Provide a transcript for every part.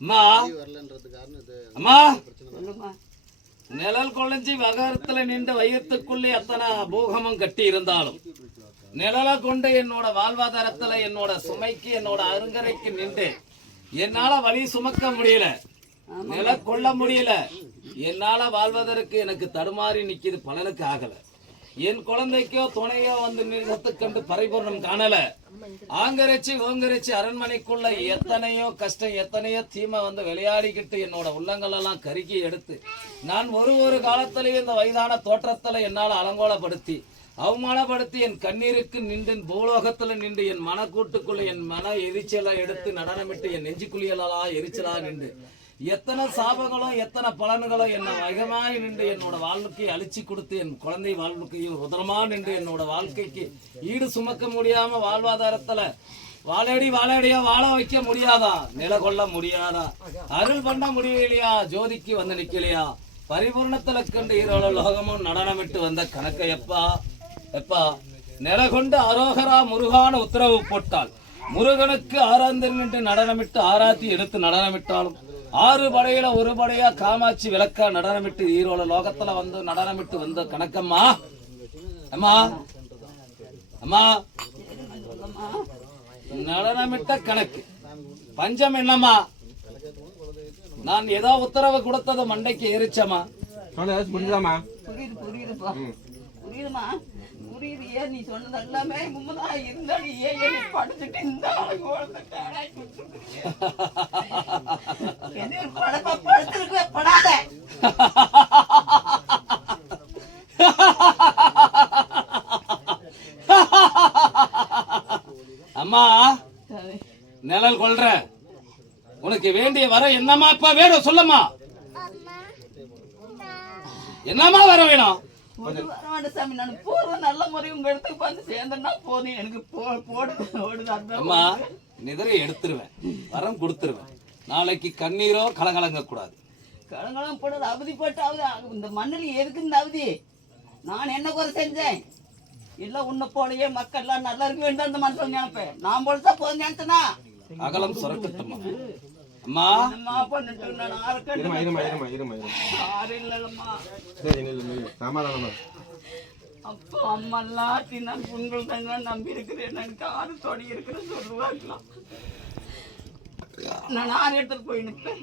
அம்மா. அம்மா. நிழல் கொலைஞ்சி வகரத்துல நின்று வயிற்றுக்குள்ளே அத்தனை பூகமும் கட்டி இருந்தாலும் நிழலை கொண்டு என்னோட வாழ்வாதாரத்துல என்னோட சுமைக்கு என்னோட அருங்கரைக்கு நின்று என்னால வழி சுமக்க முடியல. நில கொள்ள முடியல. என்னால வாழ்வதற்கு எனக்கு தடுமாறி நிக்குது பலனுக்கு ஆகல. என் குழந்தைக்கோ துணையோ வந்து நிறுத்து கண்டு பரிபூர்ணம் காணல. ஆங்கரிச்சு ஓங்கரிச்சு அரண்மனைக்குள்ள எத்தனையோ கஷ்டம் எத்தனையோ தீமை வந்து விளையாடிக்கிட்டு என்னோட உள்ளங்களெல்லாம் கருகி எடுத்து நான் ஒரு ஒரு காலத்திலேயே இந்த வயதான தோற்றத்துல என்னால் அலங்கோலப்படுத்தி அவமானப்படுத்தி என் கண்ணீருக்கு நின்று பூலோகத்துல நின்று என் மனக்கூட்டுக்குள்ள என் மன எரிச்சலை எடுத்து நடனமிட்டு என் நெஞ்சுக்குழியலா எரிச்சலா நின்று எத்தனை சாபங்களும் எத்தனை பலன்களும் என்ன வகமாய் நின்று என்னோட வாழ்க்கையை அழிச்சு கொடுத்து என் குழந்தை வாழ்க்கையும் ருதரமா நின்று என்னோட வாழ்க்கைக்கு ஈடு சுமக்க முடியாம வாழ்வாதாரத்துல வாழடி வாழடியா வாழ வைக்க முடியாதா? நில கொள்ள முடியாதா? அருள் பண்ண முடியலையா? ஜோதிக்கு வந்து நிக்கலையா? பரிபூர்ணத்துல கண்டு ஈரோட லோகமும் நடனமிட்டு வந்த கணக்க எப்பா எப்பா நில கொண்டு அரோகரா முருகான உத்தரவு போட்டால் முருகனுக்கு ஆராந்தன் நின்று நடனமிட்டு ஆராத்தி எடுத்து நடனமிட்டாலும் ஆறு படையில ஒரு படையா காமாட்சி விளக்கா நடனமிட்டு ஈரோட லோகத்துல வந்து நடனமிட்டு வந்த கணக்கம்மா. அம்மா. அம்மா. நடனமிட்ட கணக்கு. பஞ்சம் என்னம்மா? நான் ஏதோ உத்தரவு கொடுத்தது மண்டைக்கு எரிச்சம்மா சொன்ன ஏதாச்சும் புரிஞ்சுதாம்மா? புரியுது புரியுதுப்பா புரியுதுமா புரியுது ஏன் நீ சொன்னது எல்லாமே உண்மைதான். இருந்தாலும் ஏன் என்னை படிச்சுட்டு இந்த ஆளுங்க அம்மா நிழல் கொள்ற. உனக்கு வேண்டிய வர என்னம்மா இப்ப வேணும் சொல்லம்மா. என்னம்மா வர வேணும்? ஒரு வாரம் வேண்டாம் சாமி நான் போற நல்ல முறை உங்க இடத்துக்கு வந்து சேர்ந்தேன்னா போதும். எனக்கு போ போடுது ஓடுது அந்த அம்மா நிதரை எடுத்துருவேன். வரம் கொடுத்துருவேன். நாளைக்கு கண்ணீரோ கலகலங்க கூடாது கலங்கலம் போடுறது அவதி போட்டாவது இந்த மண்ணில் எதுக்கு இந்த அவதி? நான் என்ன குறை செஞ்சேன்? இல்ல உன்னை போலயே மக்கள்லாம் நல்லா இருக்க வேண்டும் அந்த மனசுல நினைப்பேன் நான் போலதான் போதும் நினைச்சனா அகலம் சுரக்கட்டுமா? அம்மா? என்னம்மா பண்ணிட்டு நான் இருமா இருமா இருமா சரி நில்லு சமாதானமா? அப்பா அம்மா எல்லாம் நான் உங்கள் தான் நம்பி இருக்கிறேன் எனக்கு ஆறு தொடி இருக்கிறேன் சொல்லுவாங்களாம். நான் ஆறு இடத்துல போய் நிற்பேன்.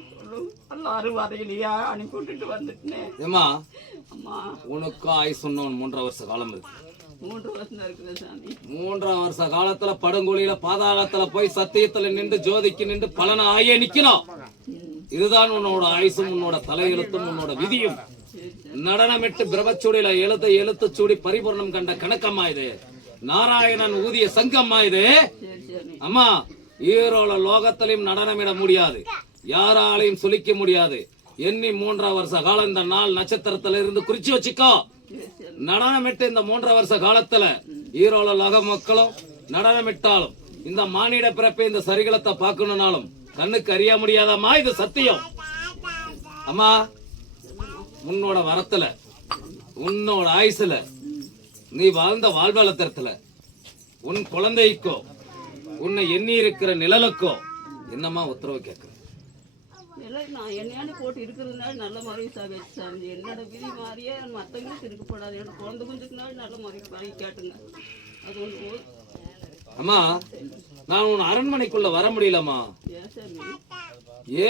எல்லாரும் வரையிலையா? அனுப்பி விட்டுட்டு வந்துட்டேன். ஏம்மா அம்மா. உனக்கும் ஆயுஸ் இன்னும் மூன்றரை வருஷ காலம் இருக்கு. மூன்று வருஷம் இருக்குது சாமி. மூன்றாம் வருஷ காலத்துல படுகொலியில பாதாளத்துல போய் சத்தியத்துல நின்று ஜோதிக்கு நின்று பலன ஆகிய நிக்கணும் இதுதான் உன்னோட ஆயுசும் உன்னோட தலையெழுத்தும் உன்னோட விதியும். நடனமிட்டு பிரபச்சூடியில எழுத்து எழுத்து சூடி பரிபூர்ணம் கண்ட கணக்கம்மா இது. நாராயணன் ஊதிய சங்கம்மா இது. அம்மா ஈரோல லோகத்திலையும் நடனமிட முடியாது. யாராலையும் சுலிக்க முடியாது. எண்ணி மூன்றாம் வருஷ காலம் இந்த நாள் நட்சத்திரத்துல இருந்து குறிச்சு வச்சுக்கோ. நடனமிட்டு இந்த மூன்றாம் வருஷ காலத்துல ஈரோல லோக மக்களும் நடனமிட்டாலும் இந்த மானிட பிறப்பை இந்த சரிகளத்தை பார்க்கணும்னாலும் கண்ணுக்கு அறிய முடியாதம்மா இது சத்தியம். அம்மா உன்னோட வரத்துல உன்னோட ஆயுசுல நீ வாழ்ந்த வாழ்வாளத்திரத்துல உன் குழந்தைக்கோ உன்னை எண்ணி இருக்கிற நிழலுக்கோ என்னம்மா உத்தரவு கேட்குற? நான் என்னையாண்டு போட்டு இருக்கிறதுனால நல்ல சாமி சாமி என்னோட விதி மாறியே மற்றவங்களுக்கு இருக்கப்படாது என்னோட குழந்தை குஞ்சுக்குனால நல்ல முறை வாங்கி கேட்டுங்க. அது ஒன்று அம்மா நான் உன் அரண்மனைக்குள்ள வர முடியலம்மா.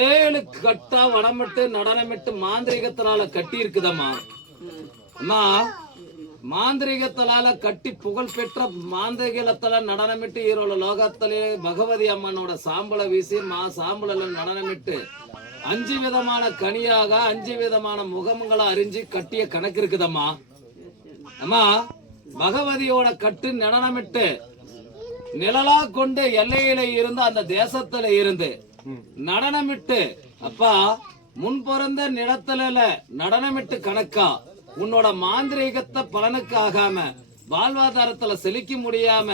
ஏழு கட்டா வடமிட்டு நடனமிட்டு மாந்திரிகத்தினால கட்டி இருக்குதம்மா. அம்மா மாந்திரிகத்தலால கட்டி புகழ் பெற்ற மாந்திரிகத்துல நடனமிட்டு ஈரோடு லோகத்திலே பகவதி அம்மனோட சாம்பலை வீசி மா சாம்பலில் நடனமிட்டு அஞ்சு விதமான கனியாக அஞ்சு விதமான முகங்களை அறிஞ்சு கட்டிய கணக்கு இருக்குதம்மா. அம்மா பகவதியோட கட்டு நடனமிட்டு நிழலா கொண்டு எல்லையில இருந்து அந்த தேசத்துல இருந்து நடனமிட்டு அப்பா முன் பிறந்த நிலத்துல நடனமிட்டு கணக்கா? உன்னோட மாந்திரீகத்தை பலனுக்கு ஆகாம வாழ்வாதாரத்துல செழிக்க முடியாம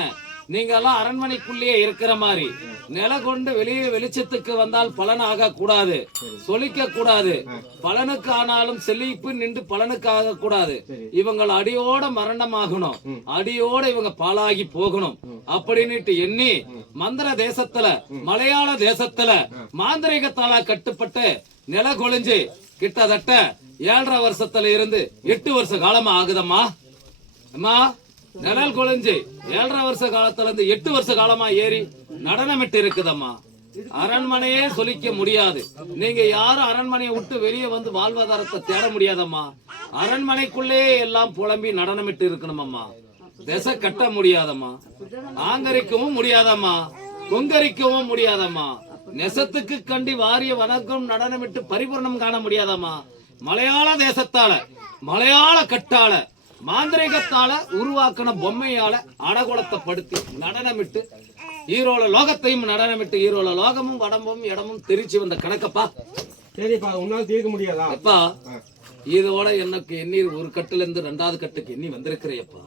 நீங்க எல்லாம் அரண்மனைக்குள்ளேயே இருக்கிற மாதிரி நில கொண்டு வெளியே வெளிச்சத்துக்கு வந்தால் பலன் ஆக கூடாது சொலிக்க கூடாது. பலனுக்கு ஆனாலும் செழிப்பு நின்று பலனுக்கு ஆக கூடாது. இவங்கள் அடியோட மரணமாகணும். அடியோட இவங்க பாலாகி போகணும். அப்படின்னுட்டு எண்ணி மந்திர தேசத்துல மலையாள தேசத்துல மாந்திரிகத்தால கட்டுப்பட்டு நில கொழிஞ்சு கிட்டத்தட்ட ஏழரை வருஷத்துல இருந்து எட்டு வருஷ காலமா ஆகுதம்மா? அம்மா நிழல் குழஞ்சு ஏழரை வருஷ காலத்துல இருந்து எட்டு வருஷ காலமா ஏறி நடனமிட்டு இருக்குதம்மா. அரண்மனையே சொலிக்க முடியாது. நீங்க யாரும் அரண்மனையை விட்டு வெளியே வந்து வாழ்வாதாரத்தை தேட முடியாதம்மா. அரண்மனைக்குள்ளே எல்லாம் புலம்பி நடனமிட்டு இருக்கணுமம்மா. திசை கட்ட முடியாதம்மா. ஆங்கரிக்கவும் முடியாதம்மா. கொங்கரிக்கவும் முடியாதம்மா. நெசத்துக்கு கண்டி வாரிய வணக்கம் நடனமிட்டு பரிபூரணம் காண முடியாதம்மா? மலையாள தேசத்தால மலையாள கட்டால மாந்திரிகத்தால உருவாக்கின பொம்மையால அடகுலத்தை படுத்தி நடனமிட்டு ஈரோல லோகத்தையும் நடனமிட்டு ஈரோல லோகமும் வடமும் இடமும் தெரிச்சு வந்த கணக்கப்பா. சரிப்பா உன்னால தீர்க்க முடியாதா? எப்பா இதோட எனக்கு எண்ணீர் ஒரு கட்டுல இருந்து ரெண்டாவது கட்டுக்கு எண்ணி வந்திருக்கிறேப்பா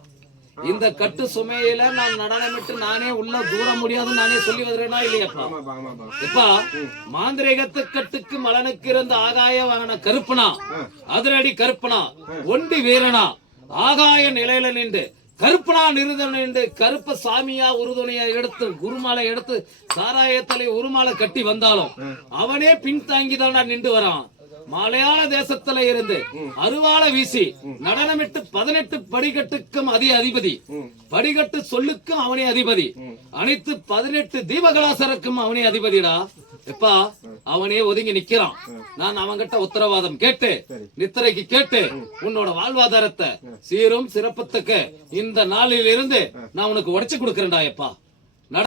இந்த கட்டு சுமையில நான் நடனமிட்டு நானே உள்ள தூர முடியாதுன்னு நானே சொல்லி வருகிறேனா இல்லையப்பா எப்பா மாந்திரிகத்து கட்டுக்கு மலனுக்கு இருந்த ஆகாய வாகன கருப்பனா? அதிரடி கருப்பனா? ஒண்டி வீரனா? ஆகாய நிலையில நின்று கருப்பனா நிறுத நின்று கருப்ப சாமியா உறுதுணையா எடுத்து குருமாலை எடுத்து சாராயத்தலை உருமாலை கட்டி வந்தாலும் அவனே பின்தாங்கி நின்று வரான். மலையாள தேசத்துல இருந்து அருவாள வீசி நடனமிட்டு பதினெட்டு படிக்கட்டுக்கும் அதி அதிபதி. படிக்கட்டு சொல்லுக்கும் அவனே அதிபதி. அனைத்து பதினெட்டு தீபகலாசருக்கும் அவனே அதிபதிடா. எப்பா அவனே ஒதுங்கி நிக்கிறான். நான் அவன்கிட்ட உத்தரவாதம் கேட்டு நித்திரைக்கு கேட்டு உன்னோட வாழ்வாதாரத்தை சீரும் சிறப்பத்துக்கு இந்த நாளில் இருந்து நான் உனக்கு உடைச்சு கொடுக்கறேன்டா எப்பா.